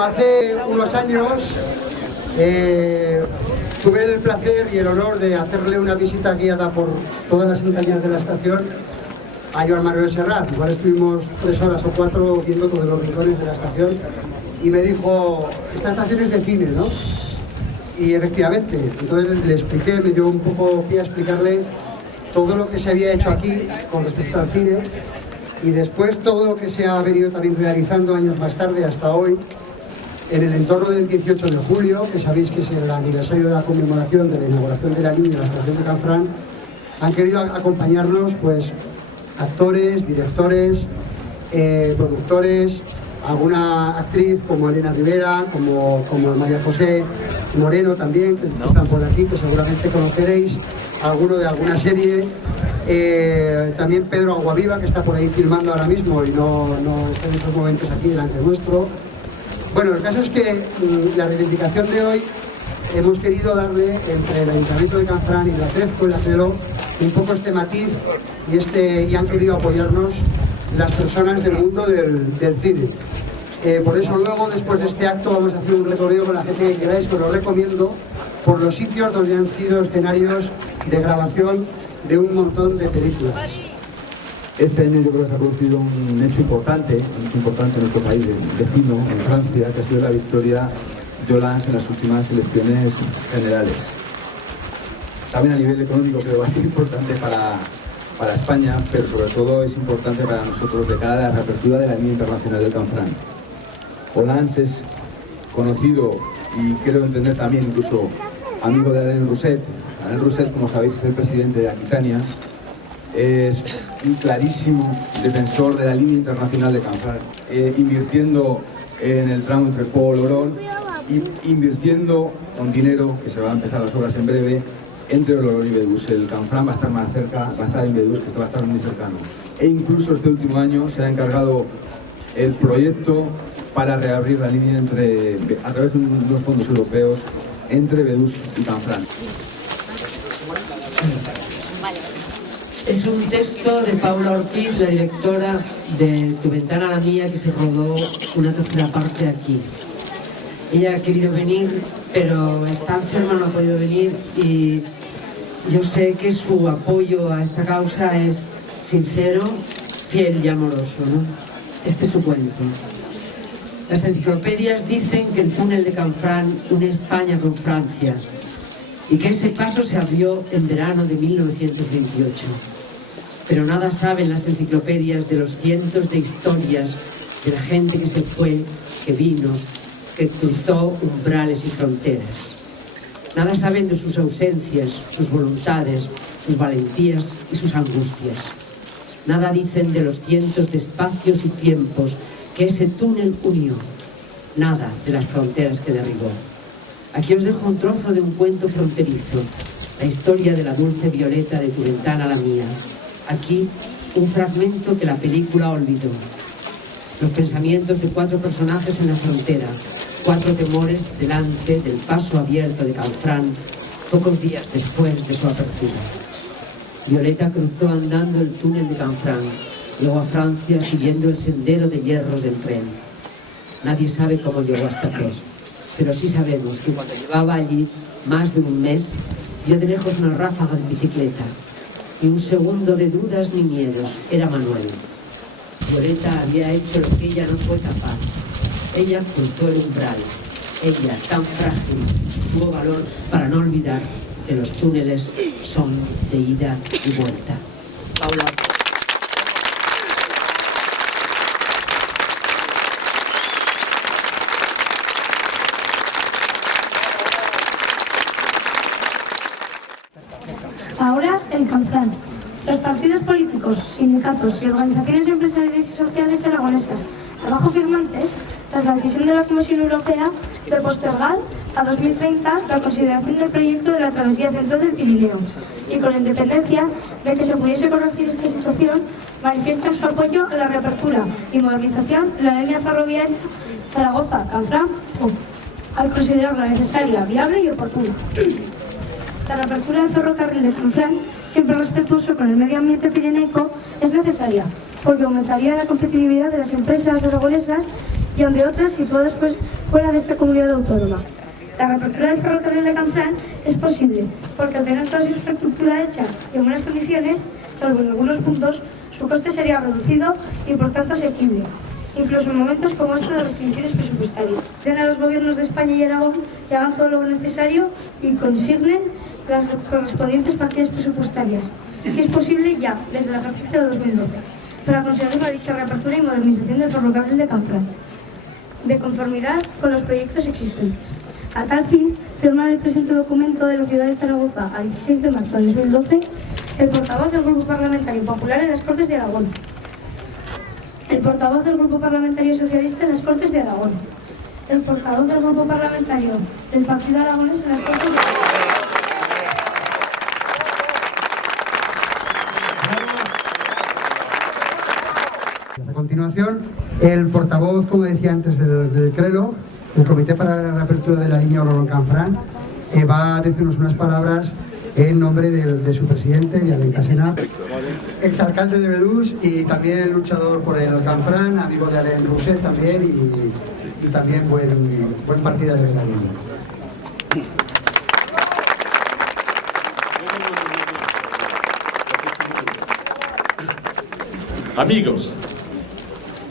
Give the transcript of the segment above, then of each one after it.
Bueno, hace unos años tuve el placer y el honor de hacerle una visita guiada por todas las entrañas de la estación a Joan Manuel Serrat. Igual estuvimos 3 horas o 4 viendo todos los rincones de la estación y me dijo, esta estación es de cine, ¿no? Y efectivamente, entonces le expliqué, me dio un poco pie a explicarle todo lo que se había hecho aquí con respecto al cine y después todo lo que se ha venido también realizando años más tarde hasta hoy en el entorno del 18 de julio, que sabéis que es el aniversario de la conmemoración de la inauguración de la línea de la estación de Canfranc. Han querido acompañarnos pues actores, directores, productores, alguna actriz como Elena Rivera, como María José Moreno también, que están por aquí, que seguramente conoceréis, alguno de alguna serie, también Pedro Aguaviva, que está por ahí filmando ahora mismo y no está en estos momentos aquí delante nuestro. Bueno, el caso es que la reivindicación de hoy hemos querido darle entre el Ayuntamiento de Canfranc y la CREFCO y la CELO un poco este matiz y han querido apoyarnos las personas del mundo del cine. Por eso luego, después de este acto, vamos a hacer un recorrido con la gente que queráis, que os lo recomiendo, por los sitios donde han sido escenarios de grabación de un montón de películas. Este año yo creo que se ha producido un hecho importante en nuestro país vecino, en Francia, que ha sido la victoria de Hollande en las últimas elecciones generales. También a nivel económico creo que va a ser importante para España, pero sobre todo es importante para nosotros de cara a la reapertura de la línea internacional del Canfranc. Hollande es conocido y creo entender también incluso amigo de Alain Rousset. Alain Rousset, como sabéis, es el presidente de Aquitania. Es un clarísimo defensor de la línea internacional de Canfranc, invirtiendo en el tramo entre Pau y Olorón, invirtiendo con dinero, que se va a empezar las obras en breve, entre Olorón y Bedús. El Canfranc va a estar más cerca, va a estar en Bedús, que va a estar muy cercano. E incluso este último año se ha encargado el proyecto para reabrir la línea a través de unos fondos europeos entre Bedús y Canfranc. Es un texto de Paula Ortiz, la directora de Tu ventana a la mía, que se rodó una tercera parte aquí. Ella ha querido venir, pero está enferma, no ha podido venir, y yo sé que su apoyo a esta causa es sincero, fiel y amoroso, ¿no? Este es su cuento. Las enciclopedias dicen que el túnel de Canfranc une España con Francia y que ese paso se abrió en verano de 1928. Pero nada saben las enciclopedias de los cientos de historias de la gente que se fue, que vino, que cruzó umbrales y fronteras. Nada saben de sus ausencias, sus voluntades, sus valentías y sus angustias. Nada dicen de los cientos de espacios y tiempos que ese túnel unió. Nada de las fronteras que derribó. Aquí os dejo un trozo de un cuento fronterizo, la historia de la dulce violeta de Tu ventana a la mía. Aquí, un fragmento que la película olvidó. Los pensamientos de 4 personajes en la frontera, 4 temores delante del paso abierto de Canfranc, pocos días después de su apertura. Violeta cruzó andando el túnel de Canfranc, luego a Francia siguiendo el sendero de hierros del tren. Nadie sabe cómo llegó hasta aquí, pero sí sabemos que cuando llevaba allí más de un mes, vio de lejos una ráfaga de bicicleta. Y un segundo de dudas ni miedos, era Manuel. Violeta había hecho lo que ella no fue capaz. Ella cruzó el umbral. Ella, tan frágil, tuvo valor para no olvidar que los túneles son de ida y vuelta. Paula. Ahora, el Canfranc. Los partidos políticos, sindicatos y organizaciones empresariales y sociales aragonesas abajo firmantes, tras la decisión de la Comisión Europea de postergar a 2030 la consideración del proyecto de la travesía central del Pirineo, y con la independencia de que se pudiese corregir esta situación, manifiestan su apoyo a la reapertura y modernización de la línea ferroviaria Zaragoza-Canfranc, al considerarla necesaria, viable y oportuna. La reapertura del ferrocarril de Canfranc, siempre respetuoso con el medio ambiente pirenaico, es necesaria, porque aumentaría la competitividad de las empresas aragonesas y donde otras situadas fuera de esta comunidad autónoma. La reapertura del ferrocarril de Canfranc es posible porque al tener toda su infraestructura hecha y en buenas condiciones, salvo en algunos puntos, su coste sería reducido y por tanto asequible, incluso en momentos como este de restricciones presupuestarias. Den a los gobiernos de España y Aragón que hagan todo lo necesario y consignen las correspondientes partidas presupuestarias, si es posible ya, desde el ejercicio de 2012, para conseguir la dicha reapertura y modernización del ferrocarril de Canfranc, de conformidad con los proyectos existentes. A tal fin, firma el presente documento de la ciudad de Zaragoza a 16 de marzo de 2012 el portavoz del Grupo Parlamentario Popular en las Cortes de Aragón, el portavoz del Grupo Parlamentario Socialista en las Cortes de Aragón, el portavoz del Grupo Parlamentario del Partido Aragonés en las Cortes de Aragón. A continuación, el portavoz, como decía antes, del CRELO, el Comité para la Reapertura de la Línea Oloron-Canfranc, va a decirnos unas palabras en nombre de su presidente, de Alain Casenat, exalcalde de Bedús y también luchador por el Canfranc, amigo de Alain Rousset también y también buen partidario de la línea. Amigos,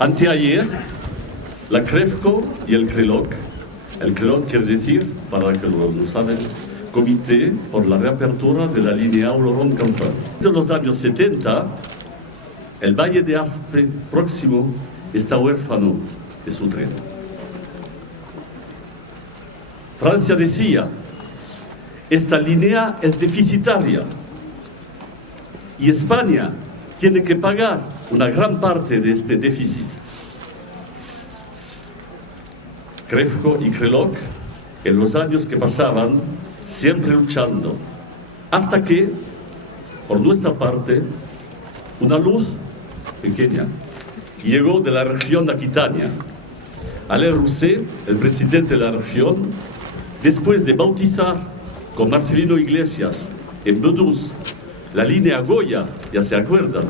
anteayer la CREFCO y el CRELOC quiere decir, para que lo saben, Comité por la Reapertura de la Línea Oloron-Canfranc. Desde los años 70, el Valle de Aspe próximo está huérfano de su tren. Francia decía, esta línea es deficitaria y España tiene que pagar una gran parte de este déficit. CREFCO y CRELOC, en los años que pasaban, siempre luchando, hasta que, por nuestra parte, una luz pequeña llegó de la región de Aquitania. Alain Rousset, el presidente de la región, después de bautizar con Marcelino Iglesias en Bedús la línea Goya, ya se acuerdan,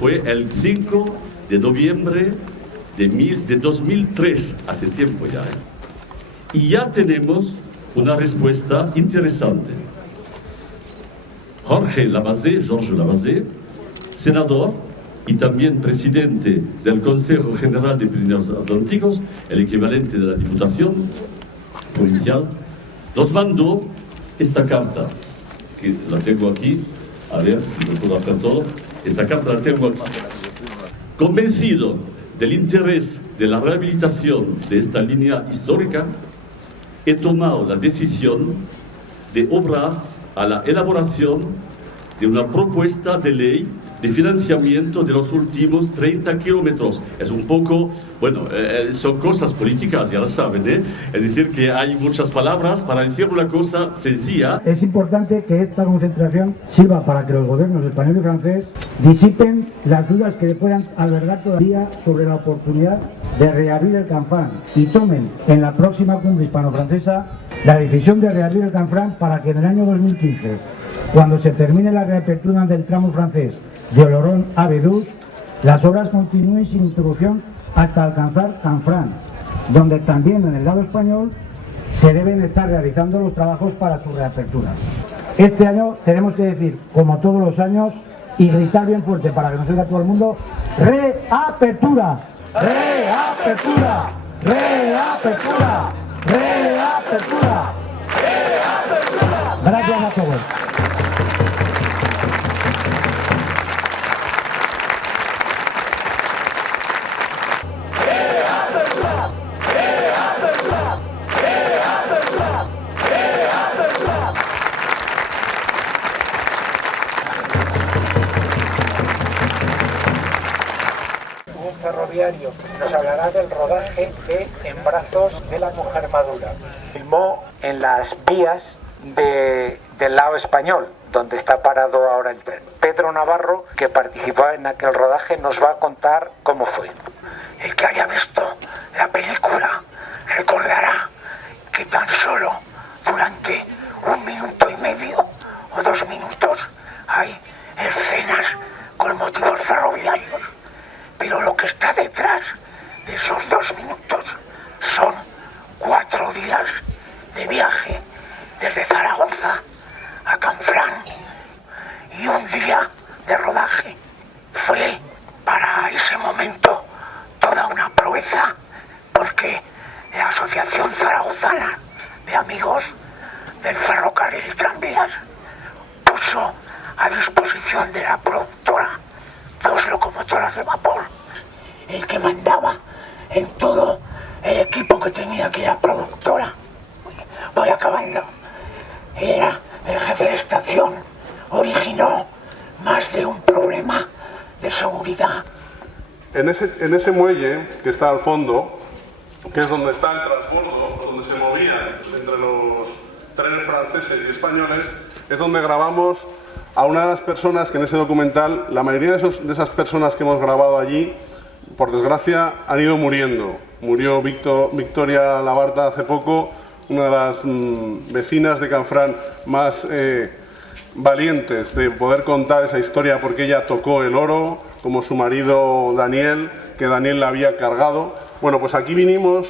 fue el 5 de noviembre de 2003, hace tiempo ya. Y ya tenemos una respuesta interesante. Georges Lavazé, senador y también presidente del Consejo General de Pirineos Atlánticos, el equivalente de la Diputación Provincial, nos mandó esta carta, que la tengo aquí, a ver si lo puedo hacer todo. Esta carta la tengo aquí. Convencido del interés de la rehabilitación de esta línea histórica, he tomado la decisión de obrar a la elaboración de una propuesta de ley de financiamiento de los últimos 30 kilómetros. Es un poco, bueno, son cosas políticas, ya lo saben, ¿eh? Es decir, que hay muchas palabras para decir una cosa sencilla. Es importante que esta concentración sirva para que los gobiernos español y francés disipen las dudas que puedan albergar todavía sobre la oportunidad de reabrir el Canfranc y tomen en la próxima cumbre hispano-francesa la decisión de reabrir el Canfranc para que en el año 2015, cuando se termine la reapertura del tramo francés de Oloron a Bedús, las obras continúen sin interrupción hasta alcanzar Canfranc, donde también en el lado español se deben estar realizando los trabajos para su reapertura. Este año tenemos que decir, como todos los años, y gritar bien fuerte para que nos oiga todo el mundo: ¡reapertura! ¡Reapertura! ¡Reapertura! ¡Reapertura! ¡Reapertura! Gracias a todos. Ferroviario nos hablará del rodaje de En brazos de la mujer madura. Filmó en las vías del lado español, donde está parado ahora el tren. Pedro Navarro, que participó en aquel rodaje, nos va a contar cómo fue. El que haya visto la película recordará que tan solo durante 1 minuto y medio o 2 minutos hay escenas con motivos ferroviarios. Pero lo que está detrás de esos 2 Canfrán. Y un día de rodaje fue para ese momento toda una proeza, porque la Asociación Zaragozana de Amigos del Ferrocarril y Tranvías puso a disposición de la productora 2 locomotoras de vapor. El que mandaba en todo el equipo que tenía aquella productora, voy acabando, era el jefe de estación, originó más de un problema de seguridad. En ese muelle que está al fondo, que es donde está el transbordo, donde se movían entre los trenes franceses y españoles, es donde grabamos a una de las personas que en ese documental, la mayoría de esas personas que hemos grabado allí, por desgracia, han ido muriendo. Murió Victoria Labarta hace poco, una de las vecinas de Canfrán más valientes de poder contar esa historia, porque ella tocó el oro, como su marido Daniel, que Daniel la había cargado. Bueno, pues aquí vinimos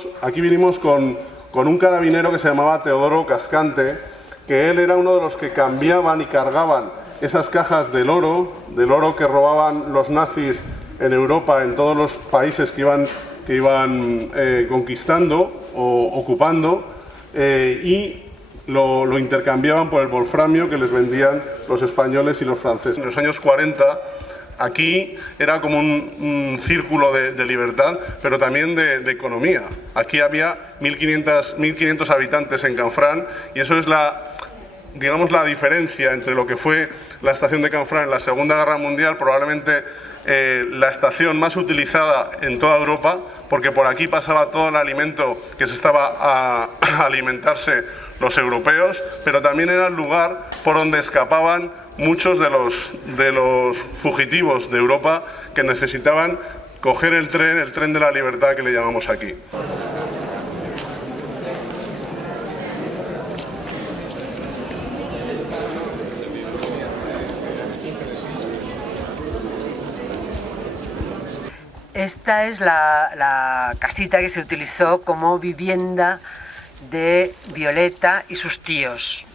con un carabinero que se llamaba Teodoro Cascante, que él era uno de los que cambiaban y cargaban esas cajas del oro que robaban los nazis en Europa, en todos los países que iban conquistando o ocupando, y lo intercambiaban por el wolframio que les vendían los españoles y los franceses. En los años 40, aquí era como un círculo de libertad, pero también de economía. Aquí había 1.500 habitantes en Canfrán, y eso es digamos, la diferencia entre lo que fue la estación de Canfrán en la Segunda Guerra Mundial, probablemente la estación más utilizada en toda Europa, porque por aquí pasaba todo el alimento que se estaba a alimentarse los europeos, pero también era el lugar por donde escapaban muchos de los fugitivos de Europa que necesitaban coger el tren de la libertad que le llamamos aquí. Esta es la casita que se utilizó como vivienda de Violeta y sus tíos.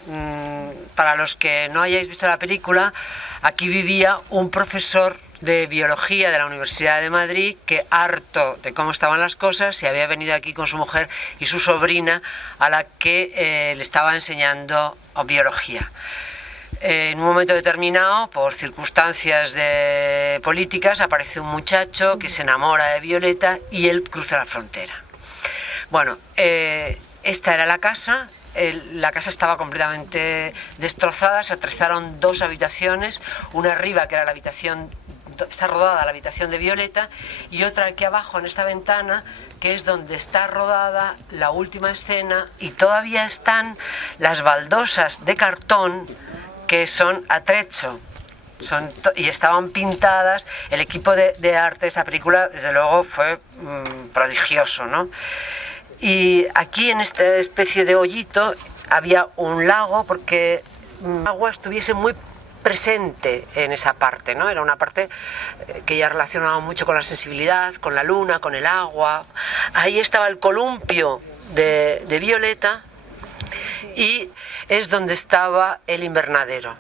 Para los que no hayáis visto la película, aquí vivía un profesor de biología de la Universidad de Madrid que, harto de cómo estaban las cosas, se había venido aquí con su mujer y su sobrina, a la que le estaba enseñando biología. En un momento determinado, por circunstancias políticas, aparece un muchacho que se enamora de Violeta y él cruza la frontera. Bueno, esta era la casa. La casa estaba completamente destrozada, se atravesaron 2 habitaciones, una arriba que era la habitación, está rodada la habitación de Violeta, y otra aquí abajo en esta ventana, que es donde está rodada la última escena, y todavía están las baldosas de cartón que son atrecho. Y estaban pintadas. El equipo de arte de esa película, desde luego, fue prodigioso, ¿no? Y aquí, en esta especie de hoyito, había un lago, porque el agua estuviese muy presente en esa parte, ¿no? Era una parte que ya relacionaba mucho con la sensibilidad, con la luna, con el agua. Ahí estaba el columpio de Violeta, y es donde estaba el invernadero.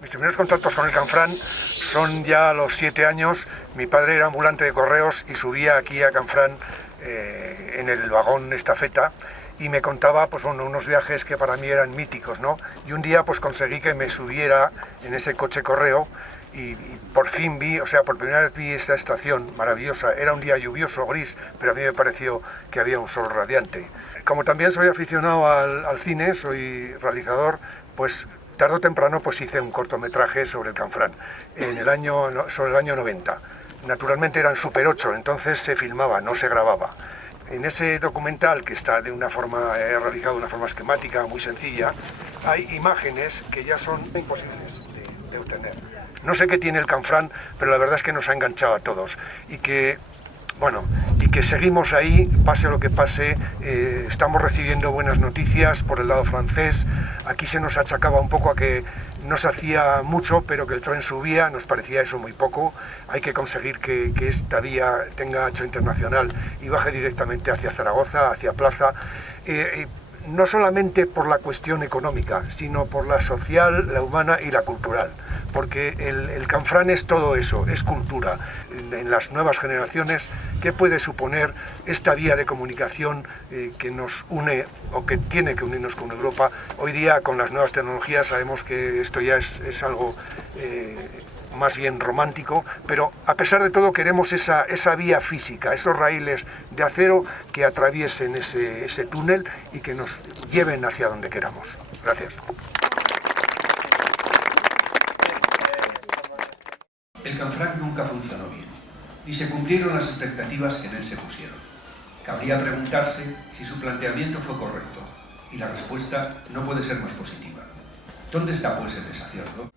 Mis primeros contactos con el Canfrán son ya a los 7 años. Mi padre era ambulante de correos y subía aquí a Canfrán en el vagón estafeta, y me contaba pues, unos viajes que para mí eran míticos, ¿no? Y un día pues conseguí que me subiera en ese coche correo, y por fin vi, o sea, por primera vez vi esta estación maravillosa. Era un día lluvioso, gris, pero a mí me pareció que había un sol radiante. Como también soy aficionado al cine, soy realizador, pues tarde o temprano pues hice un cortometraje sobre el Canfrán, sobre el año 90. Naturalmente eran Super 8, entonces se filmaba, no se grababa. En ese documental, que está realizado de una forma esquemática, muy sencilla, hay imágenes que ya son imposibles de obtener. No sé qué tiene el Canfrán, pero la verdad es que nos ha enganchado a todos, y que bueno, y que seguimos ahí, pase lo que pase. Estamos recibiendo buenas noticias por el lado francés. Aquí se nos achacaba un poco a que no se hacía mucho, pero que el tren subía, nos parecía eso muy poco. Hay que conseguir que esta vía tenga ancho internacional y baje directamente hacia Zaragoza, hacia Plaza. No solamente por la cuestión económica, sino por la social, la humana y la cultural, porque el Canfranc es todo eso, es cultura. En las nuevas generaciones, ¿qué puede suponer esta vía de comunicación que nos une o que tiene que unirnos con Europa? Hoy día, con las nuevas tecnologías, sabemos que esto ya es algo más bien romántico, pero a pesar de todo queremos esa vía física, esos raíles de acero que atraviesen ese túnel y que nos lleven hacia donde queramos. Gracias. El Canfranc nunca funcionó bien, ni se cumplieron las expectativas que en él se pusieron. Cabría preguntarse si su planteamiento fue correcto, y la respuesta no puede ser más positiva. ¿Dónde está pues el desacierto?